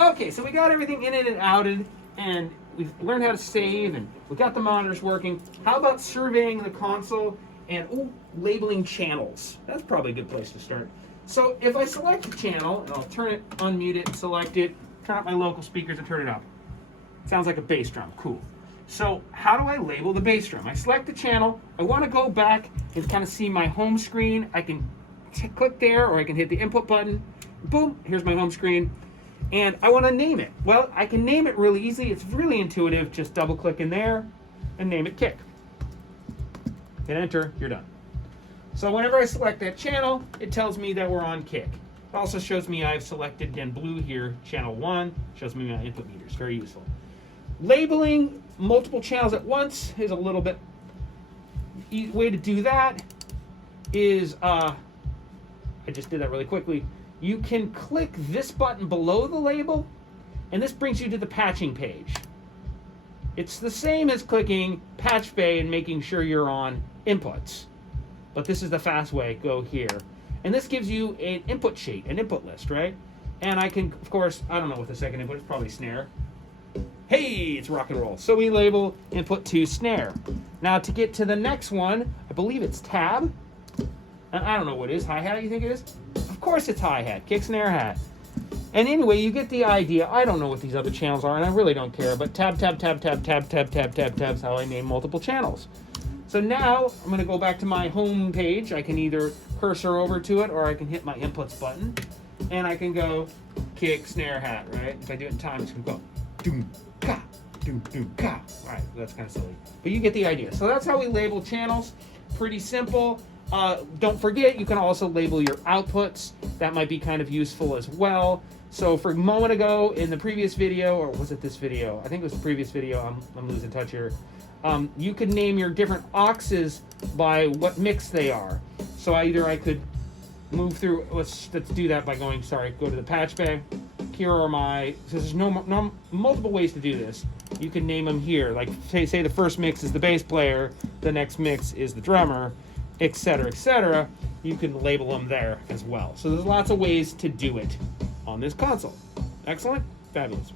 Okay, so we got everything in it and outed, and we've learned how to save, and we got the monitors working. How about surveying the console and labeling channels? That's probably a good place to start. So if I select a channel, and I'll turn it, unmute it, select it, turn up my local speakers and turn it up. Sounds like a bass drum, cool. So how do I label the bass drum? I select the channel, I want to go back and kind of see my home screen. I can click there, or I can hit the input button. Boom, here's my home screen. And I want to name it. Well, I can name it really easily. It's really intuitive. Just double click in there and name it kick. Hit enter, you're done. So whenever I select that channel, it tells me that we're on kick. It also shows me I've selected in blue here, channel 1, shows me my input meters, very useful. Labeling multiple channels at once is a little bit, way to do that is, I just did that really quickly. You can click this button below the label, and this brings you to the patching page. It's the same as clicking Patch Bay and making sure you're on inputs. But this is the fast way, go here. And this gives you an input sheet, an input list, right? And I can, of course, I don't know what the second input is, probably snare. Hey, it's rock and roll. So we label input to snare. Now to get to the next one, I believe it's tab. And I don't know what it is, hi-hat you think it is? Of course it's hi-hat, kick, snare, hat. And anyway, you get the idea. I don't know what these other channels are, and I really don't care, but tab, tab, tab, tab, tab, tab, tab, tab, tab is how I name multiple channels. So now I'm going to go back to my home page. I can either cursor over to it, or I can hit my inputs button, and I can go kick, snare, hat, right? If I do it in time, it's going to go doom, ka, doom, doom, ka. All right, that's kind of silly, but you get the idea. So that's how we label channels. Pretty simple. Don't forget, you can also label your outputs. That might be kind of useful as well. So for a moment ago in the previous video, or was it this video? I think it was the previous video. I'm losing touch here. You could name your different auxes by what mix they are. So I could move through, let's do that by going, go to the patch bay. Here are my, so there's multiple ways to do this. You can name them here, like say the first mix is the bass player, the next mix is the drummer, etc., etc. You can label them there as well. So there's lots of ways to do it on this console. Excellent, fabulous.